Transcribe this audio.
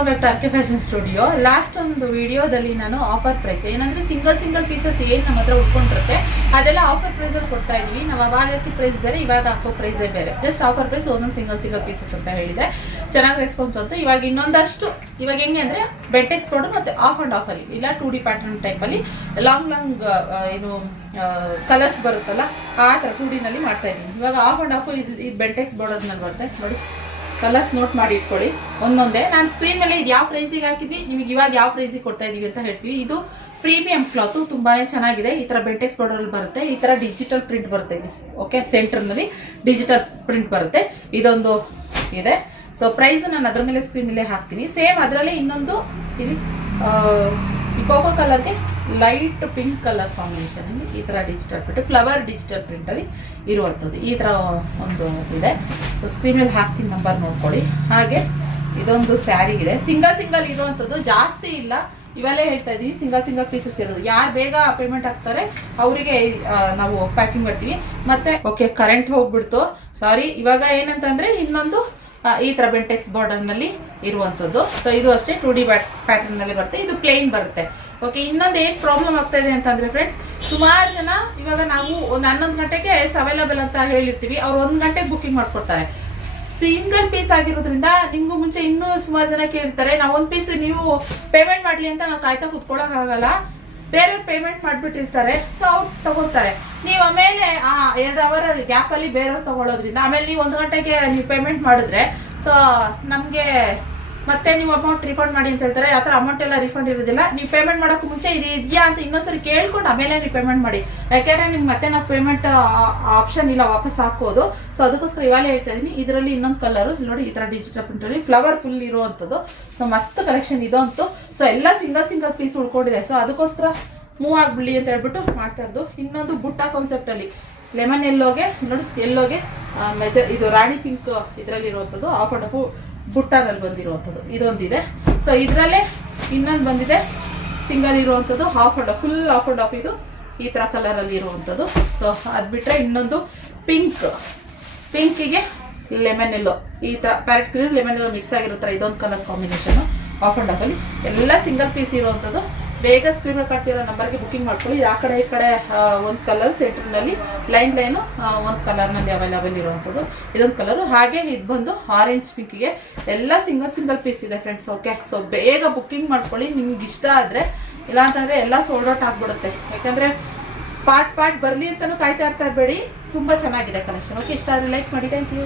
Welcome back to RK fashion studio. Last ಒಂದು ವಿಡಿಯೋದಲ್ಲಿ ನಾನು ಆಫರ್ ಪ್ರೈಸ್ ಏನಂದ್ರೆ ಸಿಂಗಲ್ ಪೀಸಸ್ ಏನು ನಮ್ಮ ಹತ್ರ ಉಳ್ಕೊಂಡಿರುತ್ತೆ ಅದೆಲ್ಲ ಆಫರ್ ಪ್ರೈಸಲ್ಲಿ ಕೊಡ್ತಾ ಇದೀವಿ. ನಾವು ಅವಾಗ ಹಾಕಿ ಪ್ರೈಸ್ ಬೇರೆ, ಇವಾಗ ಹಾಕೋ ಪ್ರೈಸೇ ಬೇರೆ. ಜಸ್ಟ್ ಆಫರ್ ಪ್ರೈಸ್ ಒಂದೊಂದು ಸಿಂಗಲ್ ಪೀಸಸ್ ಅಂತ ಹೇಳಿದೆ. ಚೆನ್ನಾಗಿ ರೆಸ್ಪಾನ್ಸ್ ಬಂತು. ಇವಾಗ ಇನ್ನೊಂದಷ್ಟು ಇವಾಗ ಹೆಂಗೆ ಅಂದರೆ ಬೆಂಟೆಕ್ಸ್ ಪೌಡರ್ ಮತ್ತು ಆಫ್ ಆ್ಯಂಡ್ ಆಫಲ್ಲಿ ಇಲ್ಲ 2D ಪ್ಯಾಟರ್ನ್ ಟೈಪಲ್ಲಿ ಲಾಂಗ್ ಏನು ಕಲರ್ಸ್ ಬರುತ್ತಲ್ಲ ಆ ಥರ 2Dನಲ್ಲಿ ಮಾಡ್ತಾ ಇದ್ದೀನಿ. ಇವಾಗ ಆಫ್ ಆ್ಯಂಡ್ ಆಫ್ ಇದು ಬೆಂಟೆಕ್ಸ್ ಬಾರ್ಡರ್ನಲ್ಲಿ ಬರುತ್ತೆ ನೋಡಿ. ಕಲರ್ಸ್ ನೋಟ್ ಮಾಡಿ ಇಟ್ಕೊಳ್ಳಿ ಒಂದೊಂದೇ. ನಾನು ಸ್ಕ್ರೀನ್ ಮೇಲೆ ಇದು ಯಾವ ಪ್ರೈಸಿಗೆ ಹಾಕಿದ್ವಿ, ನಿಮಗೆ ಇವಾಗ ಯಾವ ಪ್ರೈಸಿಗೆ ಕೊಡ್ತಾ ಇದೀವಿ ಅಂತ ಹೇಳ್ತೀವಿ. ಇದು ಪ್ರೀಮಿಯಂ ಕ್ಲಾತ್, ತುಂಬಾ ಚೆನ್ನಾಗಿದೆ. ಈ ಥರ ಬೆಂಟೆಕ್ಸ್ ಬಾರ್ಡರಲ್ಲಿ ಬರುತ್ತೆ. ಈ ಥರ ಡಿಜಿಟಲ್ ಪ್ರಿಂಟ್ ಬರುತ್ತೆ ಇಲ್ಲಿ. ಓಕೆ, ಸೆಂಟರ್ನಲ್ಲಿ ಡಿಜಿಟಲ್ ಪ್ರಿಂಟ್ ಬರುತ್ತೆ. ಇದೊಂದು ಇದೆ. ಸೊ ಪ್ರೈಸ್ ನಾನು ಅದ್ರ ಮೇಲೆ ಸ್ಕ್ರೀನ್ ಮೇಲೆ ಹಾಕ್ತೀನಿ. ಸೇಮ್ ಅದರಲ್ಲಿ ಇನ್ನೊಂದು ಇಲ್ಲಿ ಈ ಕೋಕೋ ಕಲರ್ಗೆ ಲೈಟ್ ಪಿಂಕ್ ಕಲರ್ ಕಾಂಬಿನೇಷನ್ ಅಲ್ಲಿ ಈ ಥರ ಡಿಜಿಟಲ್ ಪ್ರಿಂಟ್, ಫ್ಲವರ್ ಡಿಜಿಟಲ್ ಪ್ರಿಂಟಲ್ಲಿ ಇರುವಂಥದ್ದು ಈ ಥರ ಒಂದು ಇದೆ. ಸೊ ಸ್ಕ್ರೀನ್ ಮೇಲೆ ಹಾಕ್ತೀನಿ, ನಂಬರ್ ನೋಡ್ಕೊಳ್ಳಿ. ಹಾಗೆ ಇದೊಂದು ಸ್ಯಾರಿ ಇದೆ, ಸಿಂಗಲ್ ಇರುವಂಥದ್ದು, ಜಾಸ್ತಿ ಇಲ್ಲ. ಇವೆಲ್ಲ ಹೇಳ್ತಾ ಇದ್ದೀವಿ ಸಿಂಗಲ್ ಪೀಸಸ್ ಇರೋದು. ಯಾರು ಬೇಗ ಪೇಮೆಂಟ್ ಆಗ್ತಾರೆ ಅವರಿಗೆ ನಾವು ಪ್ಯಾಕಿಂಗ್ ಮಾಡ್ತೀವಿ. ಮತ್ತೆ ಓಕೆ, ಕರೆಂಟ್ ಹೋಗ್ಬಿಡ್ತು, ಸಾರಿ. ಇವಾಗ ಏನಂತಂದ್ರೆ ಇನ್ನೊಂದು ಈ ಥರ ಬೆಂಟೆಕ್ಸ್ ಬಾರ್ಡರ್ನಲ್ಲಿ ಇರುವಂಥದ್ದು. ಸೊ ಇದು ಅಷ್ಟೇ 2D ಪ್ಯಾಟರ್ನಲ್ಲಿ ಬರುತ್ತೆ. ಇದು ಪ್ಲೇನ್ ಬರುತ್ತೆ. ಓಕೆ, ಇನ್ನೊಂದು ಏನು ಪ್ರಾಬ್ಲಮ್ ಆಗ್ತಾ ಇದೆ ಅಂತಂದರೆ ಫ್ರೆಂಡ್ಸ್, ಸುಮಾರು ಜನ ಇವಾಗ ನಾವು ಒಂದು 11 ಗಂಟೆಗೆ ಅವೈಲಬಲ್ ಅಂತ ಹೇಳಿರ್ತೀವಿ, ಅವ್ರು 1 ಗಂಟೆಗೆ ಬುಕ್ಕಿಂಗ್ ಮಾಡ್ಕೊಡ್ತಾರೆ. ಸಿಂಗಲ್ ಪೀಸ್ ಆಗಿರೋದ್ರಿಂದ ನಿಮಗೂ ಮುಂಚೆ ಇನ್ನೂ ಸುಮಾರು ಜನ ಕೇಳ್ತಾರೆ, ನಾವು ಒಂದು ಪೀಸ್ ನೀವು ಪೇಮೆಂಟ್ ಮಾಡಲಿ ಅಂತ ನಾವು ಕಾಯ್ತಾ ಕೂತ್ಕೊಳ್ಳೋಕ್ಕಾಗಲ್ಲ. ಬೇರೆಯವ್ರು ಪೇಮೆಂಟ್ ಮಾಡಿಬಿಟ್ಟಿರ್ತಾರೆ, ಸೊ ಅವ್ರು ತಗೋತಾರೆ. ನೀವು ಆಮೇಲೆ 2 ಅವರ್ ಗ್ಯಾಪಲ್ಲಿ ಬೇರೆಯವ್ರು ತಗೊಳ್ಳೋದ್ರಿಂದ ಆಮೇಲೆ ನೀವು 1 ಗಂಟೆಗೆ ನೀವು ಪೇಮೆಂಟ್ ಮಾಡಿದ್ರೆ ಸೊ ನಮಗೆ ಮತ್ತೆ ನೀವು ಅಮೌಂಟ್ ರಿಫಂಡ್ ಮಾಡಿ ಅಂತ ಹೇಳ್ತಾರೆ. ಆ ಥರ ಅಮೌಂಟ್ ಎಲ್ಲ ರಿಫಂಡ್ ಇರೋದಿಲ್ಲ. ನೀವು ಪೇಮೆಂಟ್ ಮಾಡೋಕ್ಕೂ ಮುಂಚೆ ಇದು ಇದೆಯಾ ಅಂತ ಇನ್ನೊಂದ್ಸರಿ ಕೇಳ್ಕೊಂಡು ಆಮೇಲೆ ನೀವು ಪೇಮೆಂಟ್ ಮಾಡಿ. ಯಾಕೆಂದರೆ ನಿಮ್ಗೆ ಮತ್ತೆ ನಾವು ಪೇಮೆಂಟ್ ಆಪ್ಷನ್ ಇಲ್ಲ, ವಾಪಸ್ ಹಾಕೋದು. ಸೊ ಅದಕ್ಕೋಸ್ಕರ ಇವಾಗಲೇ ಹೇಳ್ತಾ ಇದ್ದೀನಿ. ಇದರಲ್ಲಿ ಇನ್ನೊಂದು ಕಲರು ನೋಡಿ, ಈ ಥರ ಡಿಜಿಟಲ್ ಪ್ರಿಂಟಲ್ಲಿ ಫ್ಲವರ್ ಫುಲ್ ಇರುವಂಥದ್ದು. ಸೊ ಮಸ್ತ್ ಕಲೆಕ್ಷನ್ ಇದು ಅಂತೂ. ಸೊ ಎಲ್ಲ ಸಿಂಗಲ್ ಪೀಸ್ ಉಳ್ಕೊಂಡಿದೆ. ಸೊ ಅದಕ್ಕೋಸ್ಕರ ಮೂವ್ ಆಗಿಬಿಡಲಿ ಅಂತ ಹೇಳ್ಬಿಟ್ಟು ಮಾಡ್ತಾ ಇರೋದು. ಇನ್ನೊಂದು ಬುಟ್ಟ ಕಾನ್ಸೆಪ್ಟಲ್ಲಿ ಲೆಮನ್ ಎಲ್ಲೋಗೆ ನೋಡಿ, ಎಲ್ಲೋಗೆ ಇದು ರಾಣಿ ಪಿಂಕ್ ಇದರಲ್ಲಿ ಇರುವಂಥದ್ದು, ಆಫ್ ಆ್ಯಂಡ್ ಆಫ್ ಬುಟ್ಟನಲ್ಲಿ ಬಂದಿರುವಂಥದ್ದು ಇದೊಂದಿದೆ. ಸೊ ಇದರಲ್ಲೇ ಇನ್ನೊಂದು ಬಂದಿದೆ ಸಿಂಗಲ್ ಇರುವಂಥದ್ದು, half and of, full of and of. ಇದು ಈ ಥರ ಕಲರಲ್ಲಿ ಇರುವಂಥದ್ದು. ಸೊ ಅದು ಬಿಟ್ಟರೆ ಇನ್ನೊಂದು ಪಿಂಕಿಗೆ ಲೆಮನ್ ಎಲ್ಲೋ, ಈ ಥರ ಪ್ಯಾರೆಟ್ ಗ್ರೀನ್ ಲೆಮನ್ ಎಲ್ಲೋ ಮಿಕ್ಸ್ ಆಗಿರೋ ಥರ ಇದೊಂದು ಕಲರ್ ಕಾಂಬಿನೇಷನು ಆಫ್ ಆ್ಯಂಡ್ ಆಫಲ್ಲಿ. ಎಲ್ಲ ಸಿಂಗಲ್ ಪೀಸ್ ಇರುವಂಥದ್ದು. ಬೇಗ ಸ್ಕ್ರೀನ್ ಮೇಲೆ ಕಾಡ್ತಿರೋ ನಂಬರ್ಗೆ ಬುಕ್ಕಿಂಗ್ ಮಾಡ್ಕೊಳ್ಳಿ. ಆ ಕಡೆ ಈ ಕಡೆ ಒಂದು ಕಲರ್, ಸೆಂಟ್ರ್ನಲ್ಲಿ ಲೈನು ಒಂದು ಕಲರ್ನಲ್ಲಿ ಅವೈಲೇಬಲ್ ಇರುವಂಥದ್ದು ಇದೊಂದು ಕಲರು. ಹಾಗೆ ಇದು ಬಂದು ಆರೆಂಜ್ ಪಿಂಕಿಗೆ ಎಲ್ಲ ಸಿಂಗಲ್ ಪೀಸ್ ಇದೆ ಫ್ರೆಂಡ್ಸ್. ಓಕೆ, ಸೊ ಬೇಗ ಬುಕ್ಕಿಂಗ್ ಮಾಡ್ಕೊಳ್ಳಿ ನಿಮ್ಗೆ ಇಷ್ಟ ಆದರೆ. ಇಲ್ಲ ಅಂತಂದರೆ ಎಲ್ಲ ಸೋಲ್ಡ್ ಔಟ್ ಆಗಿಬಿಡುತ್ತೆ. ಯಾಕಂದರೆ ಪಾರ್ಟ್ ಬರಲಿ ಅಂತಲೂ ಕಾಯ್ತಾ ಇರ್ತಾ ಇರಬೇಡಿ. ತುಂಬ ಚೆನ್ನಾಗಿದೆ ಕಲೆಕ್ಷನ್. ಓಕೆ, ಇಷ್ಟ ಆದರೆ ಲೈಕ್ ಮಾಡಿ. Thank you.